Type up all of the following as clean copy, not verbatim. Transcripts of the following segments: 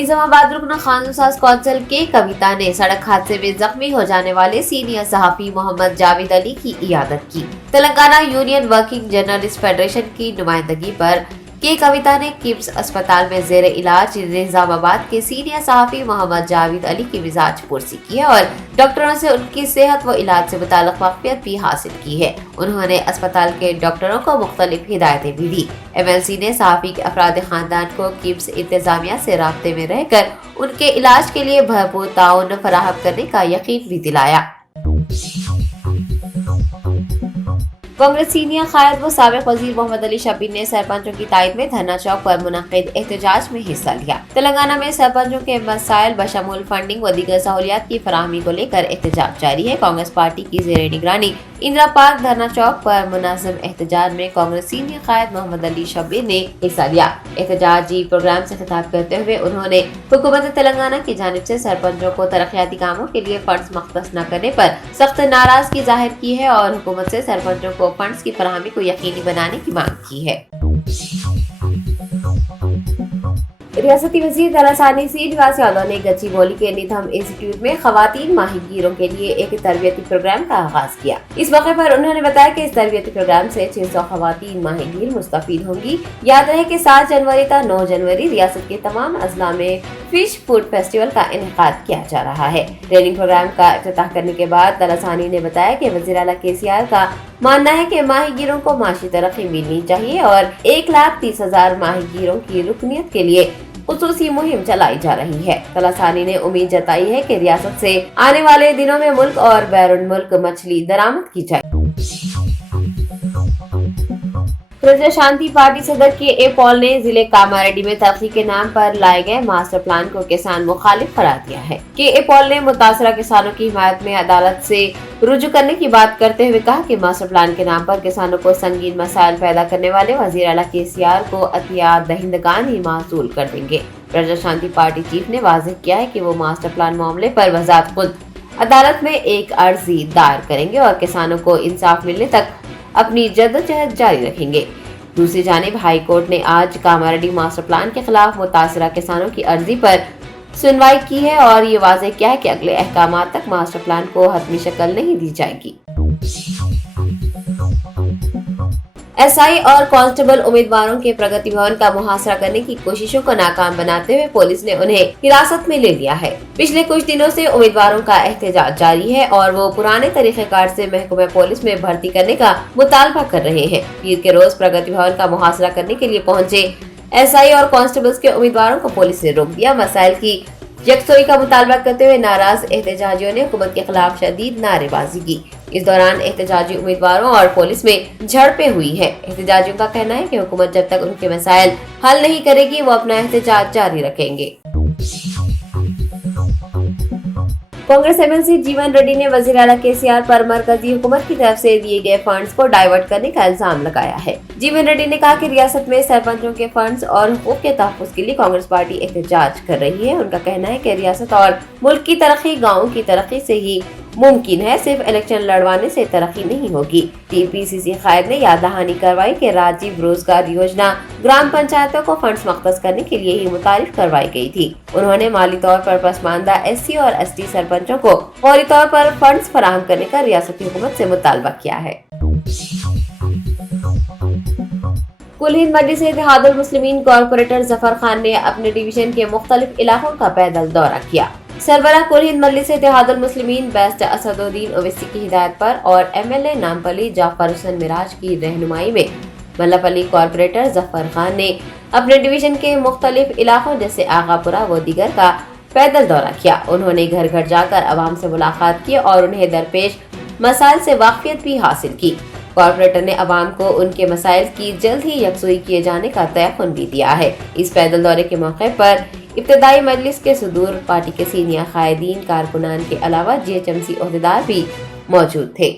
निजामाबाद रुकन कानून साज कौंसिल के कविता ने सड़क हादसे में जख्मी हो जाने वाले सीनियर सहाफी मोहम्मद जावेद अली की इयादत की। Telangana union working journalist federation की नुमाइंदगी पर के कविता ने किम्स अस्पताल में जेर इलाज निजामाबाद के सीनियर सहाफी मोहम्मद जावेद अली की मिजाज पुरसी की है और डॉक्टरों से उनकी सेहत व इलाज से मुताल्लिक वाक़फियत भी हासिल की है। उन्होंने अस्पताल के डॉक्टरों को मुख्तलिफ हिदायतें भी दी। MLC ने सहाफी के अफराद खानदान को किम्स इंतजामिया से राब्ते में रहकर उनके इलाज के लिए भरपूर ताउन फराहम करने का यकीन भी दिलाया। कांग्रेस सीनियर कायद व साबिक वजीर मोहम्मद अली शब्बीर ने सरपंचों की तायद में धरना चौक पर मुनक्किद एहतजाज में हिस्सा लिया। तेलंगाना में सरपंचों के मसाइल बशमूल फंडिंग व दीगर सहूलियात की फराहमी को लेकर एहतजाज जारी है। कांग्रेस पार्टी की ज़ेर निगरानी इंदिरा पार्क धरना चौक पर मुनाज़िम एहतजाज में कांग्रेस सीनियर कायद मोहम्मद अली शब्बीर ने हिस्सा लिया। एहतजाजी प्रोग्राम से खिताब करते हुए उन्होंने हुकूमत तेलंगाना की जानिब से सरपंचों को तरक्याती कामों के लिए फंड्स मख्तस न करने पर सख्त नाराजगी जाहिर की है और हुकूमत से सरपंचों को फंड्स की फराहमी को यकीनी बनाने की मांग की है। रियासती वज़ीर तलासानी श्रीनिवास यादव ने गच्चीबौली के निधम इंस्टीट्यूट में खवातीन माहिगीरों के लिए एक तरबियती प्रोग्राम का आगाज किया। इस मौके पर उन्होंने बताया कि इस तरबियती प्रोग्राम से 600 खवातीन माहिगीर मुस्तफीद होंगी। याद रहे कि 7 जनवरी तक 9 जनवरी रियासत के तमाम अजला में फिश फूड फेस्टिवल का इनेकाद किया जा रहा है। ट्रेनिंग प्रोग्राम का इफ्तिताह करने के बाद तलासानी ने बताया कि वज़ीर आला KCR का मानना है कि माहिगीरों को माशी तरक्की मिलनी चाहिए और 1,30,000 माहिगीरों की रुकनियत के लिए खुसूसी मुहिम चलाई जा रही है। तलासानी ने उम्मीद जताई है कि रियासत से आने वाले दिनों में मुल्क और बैरून मुल्क मछली दरामद की जाए। प्रजा शांति पार्टी सदर KA पॉल ने जिले कामारेड्डी में तरक्की के नाम पर लाए गए मास्टर प्लान को किसान मुखालिफ करार दिया है। KA पॉल ने मुतासरा किसानों की हिमायत में अदालत से रुजू करने की बात करते हुए कहा कि मास्टर प्लान के नाम पर किसानों को संगीन मसाइल पैदा करने वाले वज़ीर आला KCR को अतियात दहिंदगान ही मासूल कर देंगे। प्रजा शांति पार्टी चीफ ने वाज़ेह किया है कि वो मास्टर प्लान मामले पर वज़ात खुद अदालत में एक अर्जी दायर करेंगे और किसानों को इंसाफ मिलने तक अपनी जद्दोजहद जारी रखेंगे। दूसरी जानिब हाई कोर्ट ने आज कामारेड्डी मास्टर प्लान के खिलाफ मुतासरा किसानों की अर्जी पर सुनवाई की है और ये वाज़ेह किया है कि अगले अहकामात तक मास्टर प्लान को हतमी शक्ल नहीं दी जाएगी। SI और कांस्टेबल उम्मीदवारों के प्रगति भवन का मुहासरा करने की कोशिशों को नाकाम बनाते हुए पुलिस ने उन्हें हिरासत में ले लिया है। पिछले कुछ दिनों से उम्मीदवारों का एहतजाज जारी है और वो पुराने तरीक़ेकार से महकमा पुलिस में भर्ती करने का मुतालबा कर रहे हैं। पीर के रोज प्रगति भवन का मुहासरा करने के लिए पहुंचे SI और कांस्टेबल्स के उम्मीदवारों को पुलिस ने रोक दिया। मसाइल की यकसोई का मुतालबा करते हुए नाराज एहतजाजियों ने हुकूमत के खिलाफ शदीद नारेबाजी की। इस दौरान एहतजाजी उम्मीदवारों और पुलिस में झड़पें हुई है। एहतजाजियों का कहना है कि हुकूमत जब तक उनके मसाइल हल नहीं करेगी वो अपना एहतजाज जारी रखेंगे। कांग्रेस MLC जीवन रेड्डी ने वज़ीर आला KCR पर मरकजी हुकूमत की तरफ से दिए गए फंड्स को डाइवर्ट करने का इल्जाम लगाया है। जीवन रेड्डी ने कहा कि रियासत में सरपंचों के फंड्स और हुकूक के तहफ़्फ़ुज़ के लिए कांग्रेस पार्टी एहतजाज कर रही है। उनका कहना है कि रियासत और मुल्क की तरक्की गाँव की तरक्की से ही मुमकिन है, सिर्फ इलेक्शन लड़वाने से तरक्की नहीं होगी। TPCC कायद ने याद दहानी करवाई कि राजीव रोजगार योजना ग्राम पंचायतों को फंड्स मख्तस करने के लिए ही मुतारिफ करवाई गई थी। उन्होंने माली तौर पर पसमानदा SC और ST सरपंचों को फौरी तौर पर फंड्स फराहम करने का रियासती हुकूमत से मुतालबा किया है। कुल हिंद मजलिस इत्तेहादुल मुस्लिमीन कॉर्पोरेटर जफर खान ने अपने डिवीजन के मुख्तलिफ इलाकों का पैदल दौरा किया। सरबराह कुल हिंद मजलिस इत्तेहादुल मुस्लिमीन बेस्ट असदुद्दीन ओवैसी की हिदायत पर और MLA नामपली जाफर हुसैन मिराज की रहनुमाई में मल्लापल्ली कॉर्पोरेटर जफर खान ने अपने डिवीजन के मुख्तलिफ इलाकों जैसे आगापुरा व दीगर का पैदल दौरा किया। उन्होंने घर घर जाकर आवाम से मुलाकात की और उन्हें दरपेश मसाइल से वाक़फियत भी हासिल की। कॉर्पोरेटर ने अवाम को उनके मसाइल की जल्द ही यकसुई किए जाने का तयक़ुन भी दिया है। इस पैदल दौरे के मौके पर इब्तदाई मजलिस के सुदूर पार्टी के सीनियर कायदीन कारकुनान के अलावा GHMC ओहदेदार भी मौजूद थे।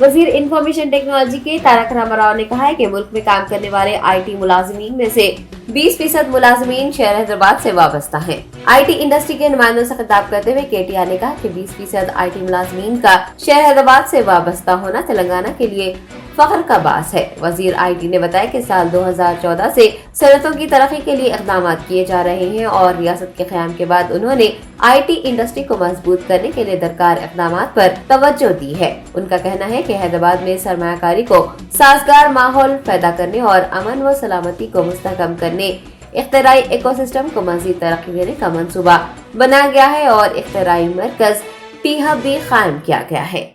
वजीर इंफॉर्मेशन टेक्नोलॉजी के तारक रामाराव ने कहा है कि मुल्क में काम करने वाले IT मुलाजिमीन में से 20% मुलाजिमीन शहर हैदराबाद से वाबस्ता हैं। IT इंडस्ट्री के नुमाइंदों से खिताब करते हुए KTR ने कहा कि 20% IT मुलाजिमीन का शहर हैदराबाद से वाबस्ता होना तेलंगाना के लिए फख्र का बास है। वजीर IT ने बताया कि साल 2014 से सनतों की तरक्की के लिए इक़दाम किए जा रहे हैं और रियासत के क़याम के बाद उन्होंने IT इंडस्ट्री को मजबूत करने के लिए दरकार इक़दाम पर तवज्जो दी है। उनका कहना है कि हैदराबाद में सरमायाकारी को साजगार माहौल पैदा करने और अमन व सलामती को मुस्तहकम करने इख्तिराई इकोसिस्टम को मज़ीद तरक्की देने का मंसूबा बनाया गया है और इख्तिराई मरकज टी-हब भी कायम किया गया है।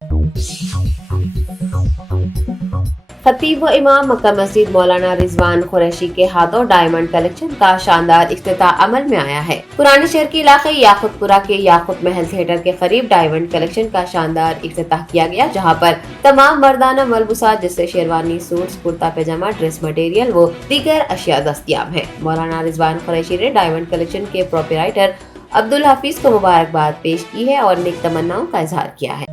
खतीब व इमाम मक्का मस्जिद मौलाना रिजवान कुरैशी के हाथों डायमंड कलेक्शन का शानदार इफ्तिताह अमल में आया है। पुराने शहर के इलाके याकुतपुरा के याकुत महल थिएटर के करीब डायमंड कलेक्शन का शानदार इफ्तिताह किया गया, जहां पर तमाम मर्दाना मलबूसात जैसे शेरवानी, सूट्स, कुर्ता पैजामा, ड्रेस मटेरियल व दीगर अशिया दस्तयाब है। मौलाना रिजवान कुरैशी ने डायमंड कलेक्शन के प्रोपराइटर अब्दुल हफीज को मुबारकबाद पेश की है और नेक तमन्नाओं का इजहार किया है।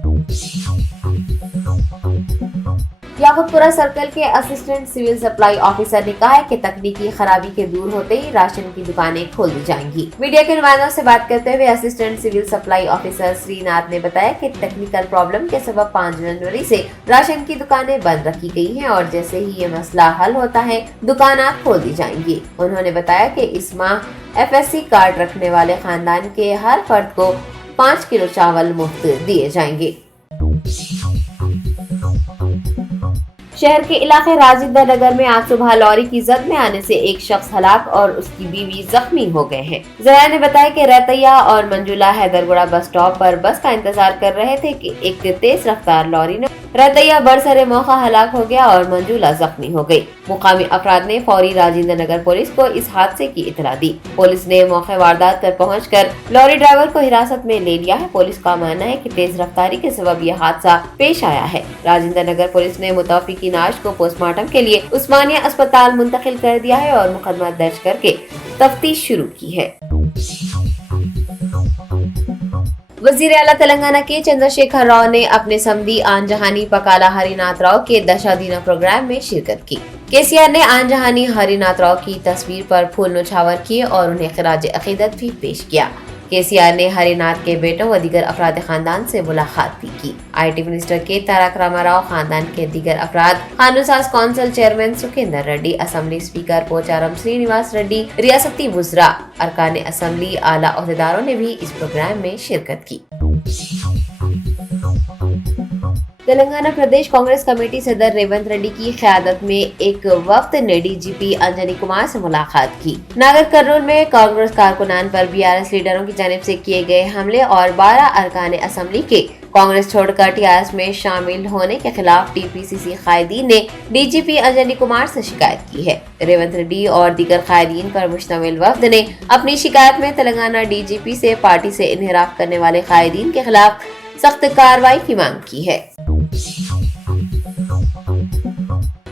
याकुतपुरा सर्कल के असिस्टेंट सिविल सप्लाई ऑफिसर ने कहा है कि तकनीकी खराबी के दूर होते ही राशन की दुकानें खोल दी जाएंगी। मीडिया के नुमाइंदों से बात करते हुए assistant civil supply officer Srinath ने बताया कि टेक्निकल प्रॉब्लम के सबब 5 जनवरी से राशन की दुकानें बंद रखी गई हैं और जैसे ही ये मसला हल होता है दुकानात खोल दी जाएंगी। उन्होंने बताया कि इस माह FSC कार्ड रखने वाले खानदान के हर फर्द को 5 किलो चावल मुफ्त दिए जाएंगे। शहर के इलाके राजिंदा नगर में आज सुबह लॉरी की जद में आने से एक शख्स हलाक और उसकी बीवी जख्मी हो गए हैं। जया ने बताया कि रतैया और मंजुला हैदरगुड़ा बस स्टॉप पर बस का इंतजार कर रहे थे कि एक तेज रफ्तार लॉरी ने रतैया बरसरे मौका हलाक हो गया और मंजुला जख्मी हो गई। मुकामी अफराद ने फौरी राजिंदा नगर पुलिस को इस हादसे की इतला दी। पुलिस ने मौके वारदात पर पहुंचकर लॉरी ड्राइवर को हिरासत में ले लिया है। पुलिस का मानना है कि तेज रफ्तारी के सबब यह हादसा पेश आया है। राजिंदा नगर पुलिस ने मुतवफ़्फ़ी की नाश को पोस्टमार्टम के लिए उस्मानिया अस्पताल मुंतकिल कर दिया है और मुकदमा दर्ज करके तफ्तीश शुरू की है। वज़ीर आला तेलंगाना के चंद्रशेखर राव ने अपने समधी आन जहानी पकाला हरिनाथ राव के दशादीना प्रोग्राम में शिरकत की। KCR ने आन जहानी हरिनाथ राव की तस्वीर पर फूल न्यौछावर किए और उन्हें खिराज अकीदत भी पेश किया। KCR ने हरिनाथ के बेटों व दीगर अफराद खानदान से मुलाकात भी की। IT मिनिस्टर के तारक रामाराव, खानदान के दीगर अफराद, खानूसाज council chairman Sukhender Reddy, assembly speaker Pocharam Srinivas Reddy, रियासती वुज़रा, अरकान असेंबली, आला ओहदेदारों ने भी इस प्रोग्राम में शिरकत की। तेलंगाना प्रदेश कांग्रेस कमेटी सदर रेवंत रेड्डी की क़यादत में एक वफ्द ने DGP अंजनी कुमार से मुलाकात की। नागर कर्नूल में कांग्रेस कारकुनान पर BRS लीडरों की जानिब से किए गए हमले और 12 अरकान असेंबली के कांग्रेस छोड़कर TRS में शामिल होने के खिलाफ TPCC कायदीन ने DGP अंजनी कुमार से शिकायत की है। रेवंत रेड्डी और दीगर कायदीन पर मुश्तमिल वफ्द ने अपनी शिकायत में तेलंगाना DGP से पार्टी से इन्हिराफ करने वाले कायदीन के खिलाफ सख्त कार्रवाई की मांग की है।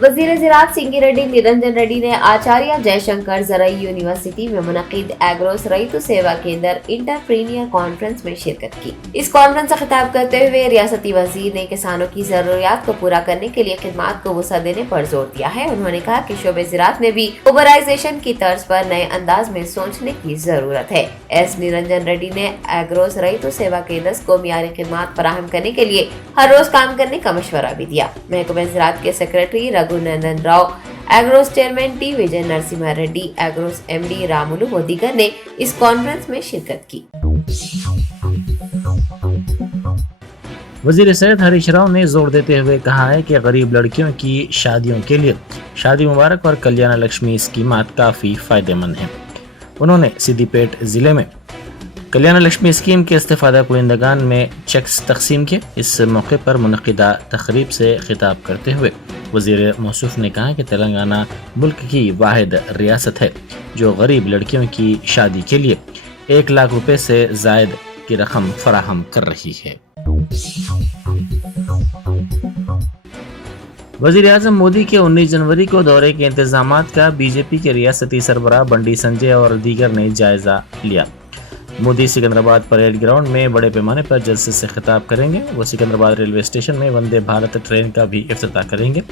वज़ीर ज़राअत सिंगी रेड्डी निरंजन रेड्डी ने आचार्य जयशंकर ज़राई यूनिवर्सिटी में मुनक़िद एग्रोस रईतु सेवा केंद्र इंटरप्रीनियर कॉन्फ्रेंस में शिरकत की। इस कॉन्फ्रेंस से खिताब करते हुए रियासती वज़ीर ने किसानों की ज़रूरियात को पूरा करने के लिए खिदमात को वसअत देने पर जोर दिया है। उन्होंने कहा कि शोबे ज़राअत में भी उबराइजेशन की तर्ज पर नए अंदाज में सोचने की जरूरत है। एस निरंजन रेड्डी ने एग्रोस रईतु सेवा केंद्र को मियारी खिदमात फराहम करने के लिए हर रोज काम करने का मशवरा भी दिया। महकमे ज़राअत के secretary Raghunandan Rao, Agros chairman T Vijay Narasimha Reddy, Agros MD Ramulu व दीगर ने इस कॉन्फ्रेंस में शिरकत की। वज़ीर सैयद हरीश राव ने जोर देते हुए कहा है कि गरीब लड़कियों की शादियों के लिए शादी मुबारक और कल्याण लक्ष्मी स्कीमात काफ़ी फ़ायदेमंद हैं। उन्होंने सिद्दीपेट ज़िले में कल्याण लक्ष्मी स्कीम के इस्तेफादा कुनिंदगान में चेक्स तकसीम किए। इस मौके पर मुनक़िदा तक़रीब से खिताब करते हुए वज़ीर मौसूफ़ ने कहा कि तेलंगाना मुल्क की वाहिद रियासत है जो गरीब लड़कियों की शादी के लिए 1 लाख रुपए से ज़ायद की रकम फराहम कर रही है। वज़ीर-ए-आज़म मोदी के 19 जनवरी को दौरे के इंतजामात का बीजेपी के रियासती सरबराह बंडी संजय और दीगर ने जायजा लिया। मोदी सिकंदराबाद परेड ग्राउंड में बड़े पैमाने पर जलसे से खिताब करेंगे। वो सिकंदराबाद रेलवे स्टेशन में वंदे भारत ट्रेन का भी इफ्तिताह करेंगे।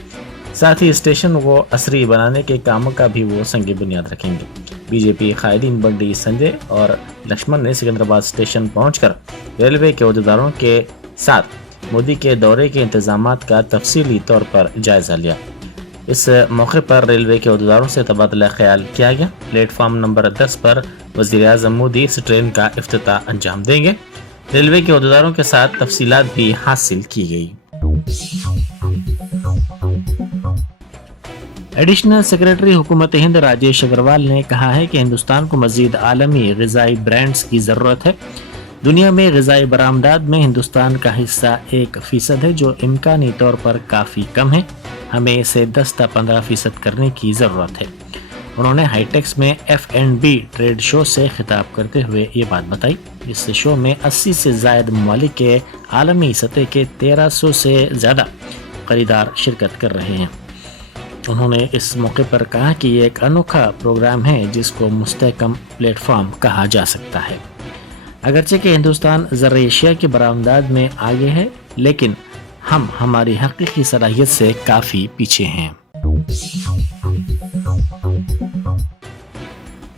साथ ही स्टेशन को असरी बनाने के कामों का भी वो संग बुनियाद रखेंगे। बीजेपी कायदीन बंडी संजय और लक्ष्मण ने सिकंदराबाद स्टेशन पहुंचकर रेलवे के अहदेदारों के साथ मोदी के दौरे के इंतजामात का तफसीली तौर पर जायजा लिया। इस मौके पर रेलवे के अहदेदारों से तबादला ख्याल किया गया। प्लेटफॉर्म नंबर 10 पर वज़ीर-ए-आज़म मोदी इस ट्रेन का इफ्तिताह अंजाम देंगे। रेलवे के अहदेदारों के साथ तफसीलात भी हासिल की गई। एडिशनल सेक्रेटरी हुकूमत हिंद राजेश अग्रवाल ने कहा है कि हिंदुस्तान को मजीद आलमी ग़िज़ाई ब्रांड्स की ज़रूरत है। दुनिया में ग़िज़ाई बरामदात में हिंदुस्तान का हिस्सा 1% है, जो इम्कानी तौर पर काफ़ी कम है। हमें इसे 10 से 15% करने की ज़रूरत है। उन्होंने हाईटेक्स में F&B ट्रेड शो से खिताब करते हुए ये बात बताई। इस शो में 80 से ज़ायद ममालिक के आलमी सतह के 1300 से ज़्यादा खरीदार शिरकत कर रहे हैं। उन्होंने इस मौके पर कहा कि ये एक अनोखा प्रोग्राम है जिसको मुस्तहकम प्लेटफॉर्म कहा जा सकता है। अगरचे कि हिंदुस्तान ज़र एशिया के बरामदात में आगे है, लेकिन हम हमारी हकीकी सलाहियत से काफ़ी पीछे हैं।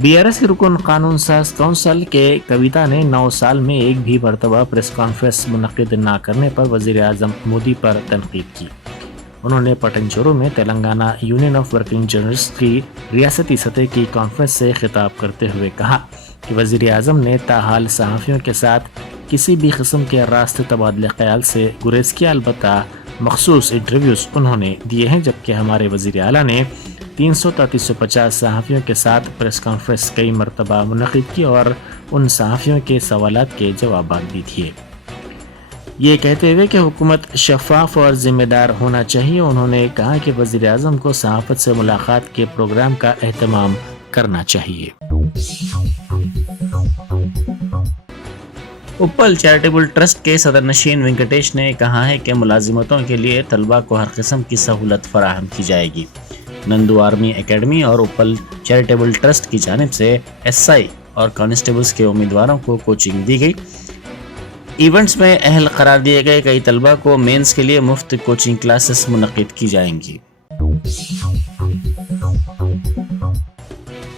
BRS के रुकन कानून साज कौंसल के कविता ने 9 साल में एक भी मरतबा प्रेस कॉन्फ्रेंस मुनक़िद न करने पर वज़ीर-ए-आज़म मोदी पर तनकीद की। उन्होंने पटनचोरू में Telangana union of working journalist की रियासती सतह की कॉन्फ्रेंस से खिताब करते हुए कहा कि वज़ीर-ए-आज़म ने ताहाल सहाफ़ियों के साथ किसी भी किस्म के रास्ते तबादले ख्याल से गुरेज किया। अलबत्ता मखसूस इंटरव्यूज़ उन्होंने दिए हैं, जबकि हमारे वज़ीर आला ने 300 से 350 सहाफ़ियों के साथ प्रेस कॉन्फ्रेंस कई मरतबा मुनक़िद की और उन सहाफ़ियों के सवालात के जवाब भी दिए। ये कहते हुए कि हुकूमत शफाफ और ज़िम्मेदार होना चाहिए, उन्होंने कहा कि वज़ीर-ए-आज़म को सहाफ़त से मुलाकात के प्रोग्राम का एहतमाम करना चाहिए। उपल चैरिटेबल ट्रस्ट के सदर नशीन वेंकटेश ने कहा है कि मुलाजिमतों के लिए तलबा को हर किस्म की सहूलत फराहम की जाएगी। नंदू आर्मी एकेडमी और उपल चैरिटेबल ट्रस्ट की जानिब से SI और कांस्टेबल्स के उम्मीदवारों को कोचिंग दी गई। इवेंट्स में अहल करार दिए गए कई तलबा को मेंस के लिए मुफ्त कोचिंग क्लासेस मुनक़िद की जाएंगी।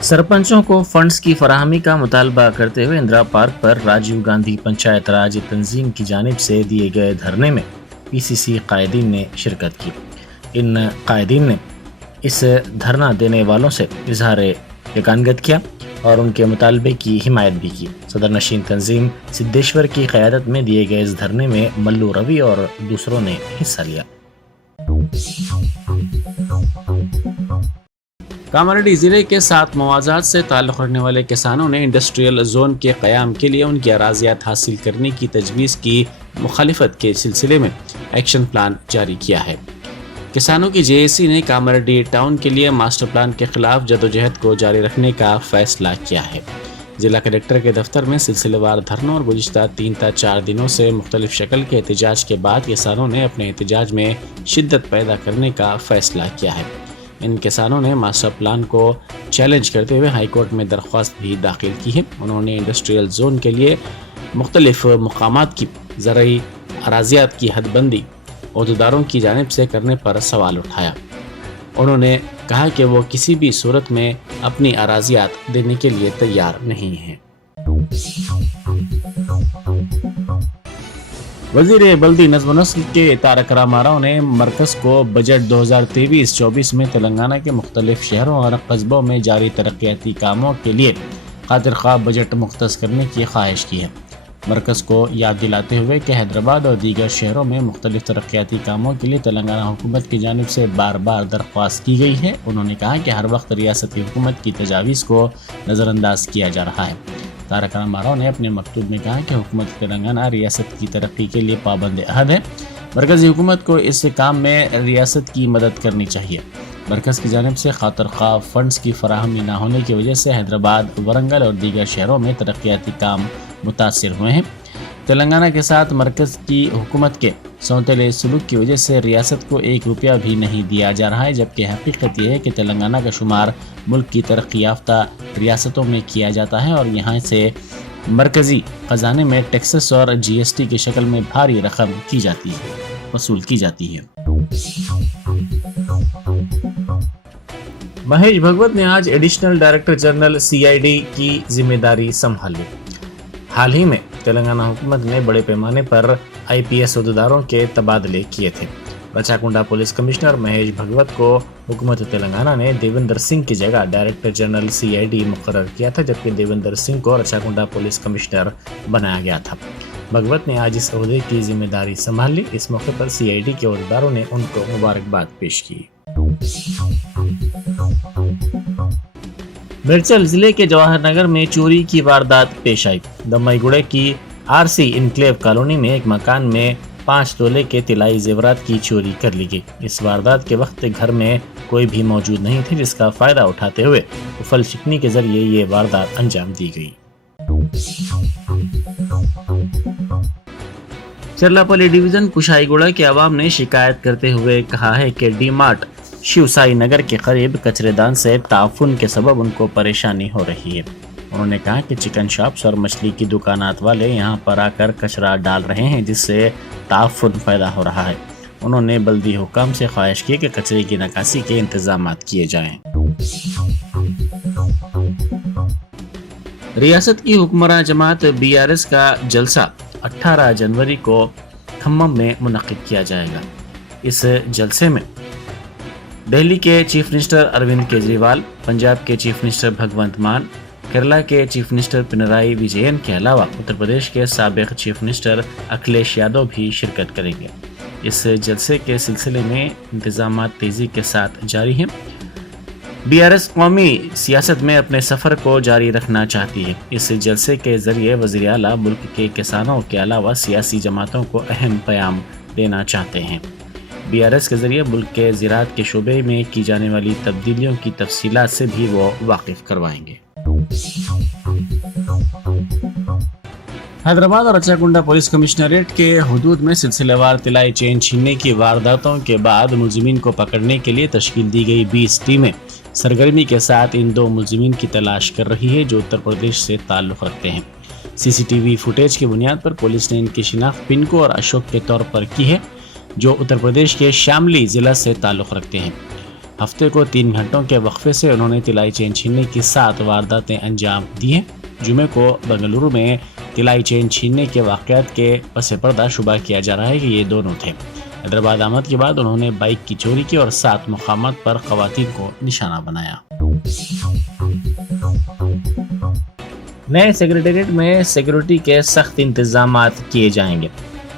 सरपंचों को फंड्स की फराहमी का मुतालबा करते हुए इंदिरा पार्क पर राजीव गांधी पंचायत राज तंजीम की जानिब से दिए गए धरने में PCC कायदीन ने शिरकत की। इन कायदीन ने इस धरना देने वालों से इजहार यकानगत किया और उनके मुतालबे की हिमायत भी की। सदर नशीन तंजीम सिद्धेश्वर की क़यादत में दिए गए इस धरने में मल्लू रवि और दूसरों ने हिस्सा लिया। कामारेड्डी जिले के 7 मवाज़ात से ताल्लुक़ रखने वाले किसानों ने इंडस्ट्रियल जोन के क़याम के लिए उनकी अराज़ियात हासिल करने की तजवीज़ की मुखालिफत के सिलसिले में एक्शन प्लान जारी किया है। किसानों की JAC ने कामारेड्डी टाउन के लिए मास्टर प्लान के खिलाफ जदोजहद को जारी रखने का फैसला किया है। जिला कलेक्टर के दफ्तर में सिलसिलेवार धरनों और गुज़िश्ता 3 से 4 दिनों से मुख्तलिफ शक्ल के एहतजाज के बाद किसानों ने अपने एहतजाज में शिद्दत पैदा करने का फैसला किया है। इन किसानों ने मास्टर प्लान को चैलेंज करते हुए हाई कोर्ट में दरख्वास्त भी दाखिल की है। उन्होंने इंडस्ट्रियल जोन के लिए मुख्तलिफ मकामात की ज़रई अराज़ियात की हदबंदी अहदेदारों की जानिब से करने पर सवाल उठाया। उन्होंने कहा कि वो किसी भी सूरत में अपनी अराज़ियात देने के लिए तैयार नहीं हैं। वज़ीर बल्दी नज़्म व नस्ल के तारक रामाराव ने मरकज़ को बजट 2023-24 में तेलंगाना के मुख्तलिफ शहरों और कस्बों में जारी तरक्याती कामों के लिए खातिर ख्वाह बजट मुख्तस करने की ख्वाहिश की है। मरकज़ को याद दिलाते हुए कि हैदराबाद और दीगर शहरों में मुख्तलिफ तरक्याती कामों के लिए तेलंगाना हुकूमत की जानिब से बार बार दरख्वास्त की गई है। उन्होंने कहा कि हर वक्त रियासती हुकूमत की तजावीज़ को नज़रअंदाज किया जा रहा है। तारक रामाराव ने अपने मकतूब में कहा कि हुकूमत तेलंगाना रियासत की तरक्की के लिए पाबंद अहद है। मरकज़ी हुकूमत को इस काम में रियासत की मदद करनी चाहिए। मरकज़ की जानिब से खातिर ख्वाह फंड्स की फराहमी न होने की वजह से हैदराबाद, वरंगल और दीगर शहरों में तरक्याती काम मुतासिर हुए हैं। तेलंगाना के साथ मरकज़ की हुकूमत के सौतेले सलूक की वजह से रियासत को 1 रुपया भी नहीं दिया जा रहा है, जबकि हकीकत यह है कि तेलंगाना का शुमार मुल्क की तरक्की याफ्ता रियासतों में किया जाता है और यहाँ से मरकज़ी ख़जाने में टैक्सेस और GST की शक्ल में भारी रकम वसूल की जाती है। महेश भगवत ने आज एडिशनल डायरेक्टर जनरल CID की जिम्मेदारी संभाली। हाल ही में तेलंगाना हुकूमत ने बड़े पैमाने पर IPS عہدیداروں کے تبادلے کیے تھے۔ رچاکنڈا پولیس کمشنر مہیش بھگوت کو حکومت تلنگانہ نے دیویندر سنگھ کی جگہ ڈائریکٹر جنرل CID مقرر کیا تھا، جبکہ دیویندر سنگھ کو رچاکنڈا پولیس کمشنر بنایا گیا تھا۔ بھگوت نے آج اس عہدے کی ذمہ داری سنبھال لی۔ اس موقع پر CID کے عہدیداروں نے ان کو مبارکباد پیش کی۔ میڈچل ضلع کے جواہر نگر میں چوری کی واردات پیش آئی۔ دمئی گڑے کی RC انکلیو کالونی میں ایک مکان میں 5 تولے کے طلائی زیورات کی چوری کر لی گئی۔ اس واردات کے وقت گھر میں کوئی بھی موجود نہیں تھے، جس کا فائدہ اٹھاتے ہوئے افل شکنی کے ذریعے یہ واردات انجام دی گئی۔ چرلاپلی ڈویژن کشائی گوڑا کے عوام نے شکایت کرتے ہوئے کہا ہے کہ ڈی مارٹ شیو سائی نگر کے قریب کچرے دان سے تعفن کے سبب ان کو پریشانی ہو رہی ہے۔ انہوں نے کہا کہ چکن شاپس اور مچھلی کی دکانات والے یہاں پر آ کر کچرا ڈال رہے ہیں، جس سے تعفن پیدا ہو رہا ہے۔ انہوں نے بلدی حکام سے خواہش کی کہ کچرے کی نکاسی کے انتظامات کیے جائیں۔ ریاست کی حکمراں جماعت BRS کا جلسہ 18 جنوری کو کھمم میں منعقد کیا جائے گا۔ اس جلسے میں دہلی کے چیف منسٹر اروند کیجریوال، پنجاب کے چیف منسٹر بھگونت مان، کیرلا کے چیف منسٹر پنرائی وجین کے علاوہ اتر پردیش کے سابق چیف منسٹر اکھلیش یادو بھی شرکت کریں گے۔ اس جلسے کے سلسلے میں انتظامات تیزی کے ساتھ جاری ہیں۔ BRS قومی سیاست میں اپنے سفر کو جاری رکھنا چاہتی ہے۔ اس جلسے کے ذریعے وزیر اعلیٰ ملک کے کسانوں کے علاوہ سیاسی جماعتوں کو اہم پیام دینا چاہتے ہیں۔ BRS کے ذریعے ملک کے زراعت کے شعبے میں کی جانے والی تبدیلیوں کی تفصیلات سے بھی وہ واقف کروائیں گے۔ حیدرآباد اور رچاکنڈا پولیس کمشنریٹ کے حدود میں سلسلہ وار طلائی چین چھیننے کی وارداتوں کے بعد ملزمین کو پکڑنے کے لیے تشکیل دی گئی 20 ٹیمیں سرگرمی کے ساتھ ان 2 ملزمین کی تلاش کر رہی ہے جو اتر پردیش سے تعلق رکھتے ہیں۔ CCTV فوٹیج کی بنیاد پر پولیس نے ان کی شناخت پنکو اور اشوک کے طور پر کی ہے، جو اتر پردیش کے شاملی ضلع سے تعلق رکھتے ہیں۔ ہفتے کو 3 گھنٹوں کے وقفے سے انہوں نے طلائی چین چھیننے کی 7 وارداتیں انجام دی ہیں۔ جمعے کو بنگلورو میں طلائی چین چھیننے کے واقعات کے پس پردہ شبہ کیا جا رہا ہے کہ یہ دونوں تھے۔ حیدرآباد آمد کے بعد انہوں نے بائک کی چوری کی اور 7 مقامات پر خواتین کو نشانہ بنایا۔ نئے سیکریٹریٹ میں سیکورٹی کے سخت انتظامات کیے جائیں گے۔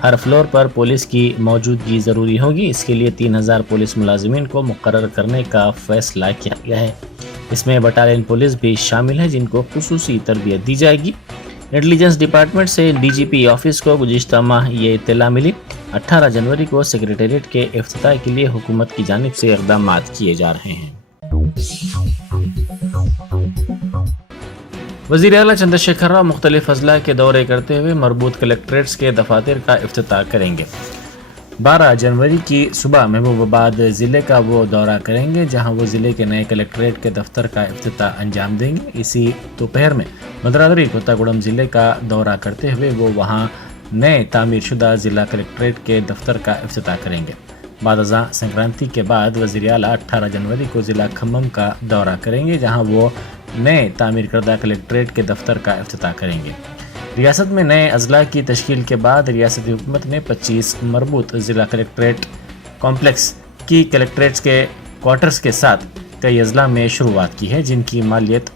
ہر فلور پر پولیس کی موجودگی ضروری ہوگی۔ اس کے لیے 3000 پولیس ملازمین کو مقرر کرنے کا فیصلہ کیا گیا ہے۔ اس میں بٹالین پولیس بھی شامل ہے، جن کو خصوصی تربیت دی جائے گی۔ انٹیلیجنس ڈپارٹمنٹ سے DGP آفس کو گزشتہ ماہ یہ اطلاع ملی۔ 18 جنوری کو سیکریٹریٹ کے افتتاح کے لیے حکومت کی جانب سے اقدامات کیے جا رہے ہیں۔ وزیر اعلیٰ چندر شیکھر راؤ مختلف اضلاع کے دورے کرتے ہوئے مربوط کلیکٹریٹس کے دفاتر کا افتتاح کریں گے۔ 12 جنوری کی صبح محبوب آباد ضلع کا وہ دورہ کریں گے، جہاں وہ ضلع کے نئے کلیکٹریٹ کے دفتر کا افتتاح انجام دیں گے۔ اسی دوپہر میں مدرادری کوتاگوڑم ضلع کا دورہ کرتے ہوئے وہ وہاں نئے تعمیر شدہ ضلع کلیکٹریٹ کے دفتر کا افتتاح کریں گے۔ بعد ازاں سنکرانتی کے بعد وزیر اعلیٰ 18 جنوری کو ضلع کھمم کا دورہ کریں گے، جہاں وہ نئے تعمیر کردہ کلیکٹریٹ کے دفتر کا افتتاح کریں گے۔ ریاست میں نئے اضلاع کی تشکیل کے بعد ریاستی حکومت نے 25 مربوط ضلع کلیکٹریٹ کمپلیکس کی کلیکٹریٹس کے کوارٹرز کے ساتھ کئی اضلاع میں شروعات کی ہے، جن کی مالیت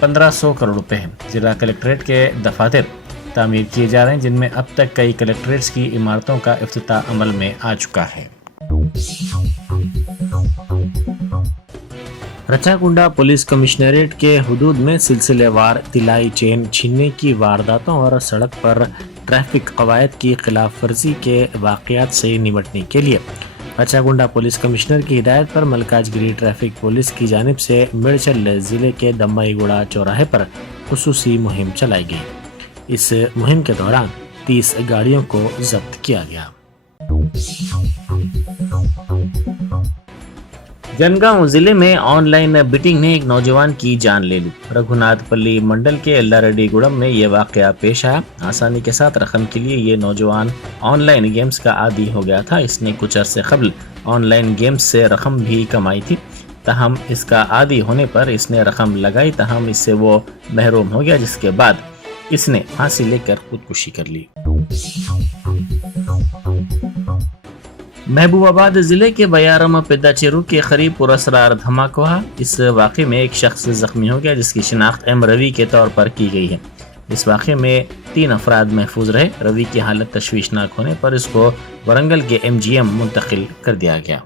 1500 کروڑ روپے ہے۔ ضلع کلیکٹریٹ کے دفاتر تعمیر کیے جا رہے ہیں، جن میں اب تک کئی کلیکٹریٹس کی عمارتوں کا افتتاح عمل میں آ چکا ہے۔ رچاکنڈا پولیس کمشنریٹ کے حدود میں سلسلہ وار طلائی چین چھیننے کی وارداتوں اور سڑک پر ٹریفک قواعد کی خلاف ورزی کے واقعات سے نمٹنے کے لیے رچاکنڈا پولیس کمشنر کی ہدایت پر ملکاج گری ٹریفک پولیس کی جانب سے میڈچل ضلع کے دمئی گوڑا چوراہے پر خصوصی مہم چلائی گئی۔ اس مہم کے دوران 30 گاڑیوں کو ضبط کیا گیا۔ جنگاؤں ضلع میں آن لائن بیٹنگ نے ایک نوجوان کی جان لے لی۔ رگھوناتھ پلی منڈل کے اللہ گوڑم میں یہ واقعہ پیش آیا۔ آسانی کے ساتھ رقم کے لیے یہ نوجوان آن لائن گیمز کا عادی ہو گیا تھا۔ اس نے کچھ عرصے قبل آن لائن گیمز سے رقم بھی کمائی تھی، تاہم اس کا عادی ہونے پر اس نے رقم لگائی، تاہم اس سے وہ محروم ہو گیا، جس کے بعد اس نے پھانسی لے کر خودکشی کر لی۔ महबूब आबाद ज़िले के बयारम पिद्दाचेरू के करीब पुरस्कार धमाका हुआ। इस वाक़े में एक शख्स जख्मी हो गया जिसकी शिनाख्त एम रवि के तौर पर की गई है। इस वाक़े में 3 अफराद महफूज रहे। रवि की हालत तशवीशनाक होने पर इसको वरंगल के MGM मुंतकिल कर दिया गया।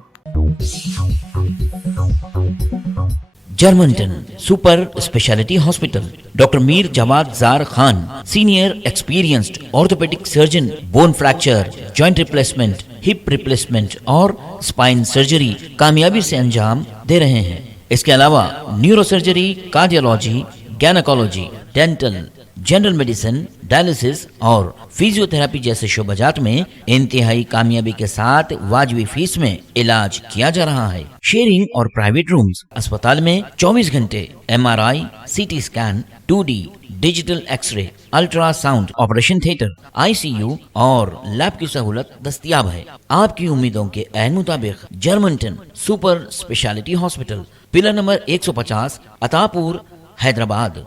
Germanten super speciality hospital, doctor Mir Jawad Zar Khan, senior experienced orthopaedic surgeon, bone fracture, joint replacement, hip replacement और स्पाइन सर्जरी कामयाबी से अंजाम दे रहे हैं। इसके अलावा neuro surgery, cardiology, gynaecology, dental, general medicine, dialysis और फिजियोथेरेपी जैसे शोबाजात में इंतहाई कामयाबी के साथ वाजबी फीस में इलाज किया जा रहा है। शेयरिंग और प्राइवेट रूम्स, अस्पताल में 24 घंटे MRI, CT scan, 2D digital X ray, ultrasound, operation theatre, ICU और लैब की सहूलत दस्तयाब है। आपकी उम्मीदों के ऐन मुताबिक Germanten super speciality hospital, pillar number 150, Attapur, Hyderabad.